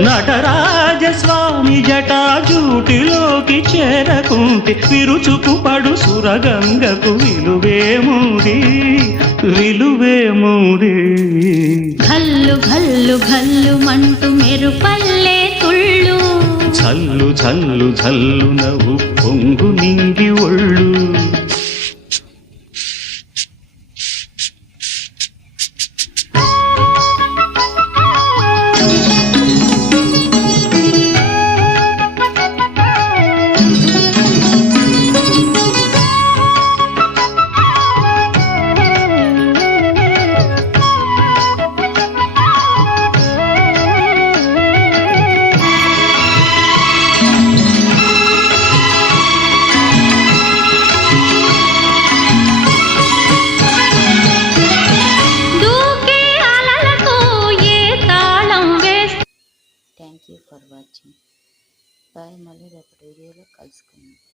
నటరాజస్వామి జటాజూటిలోకి చేరకుంటే విరుచుకు పడు సురగంగకు విలువేముంది విలువేముంది. ఘల్లు ఘల్లు ఘల్లు మంటూ మెరుపల్లే తుళ్ళు చల్లు చల్లు చల్లు నవ్వు పొంగు నింగి ఒళ్ళు. Thank you for watching. Bye. మళ్ళీ రేపటి వీడియోలో కలుసుకుందాం.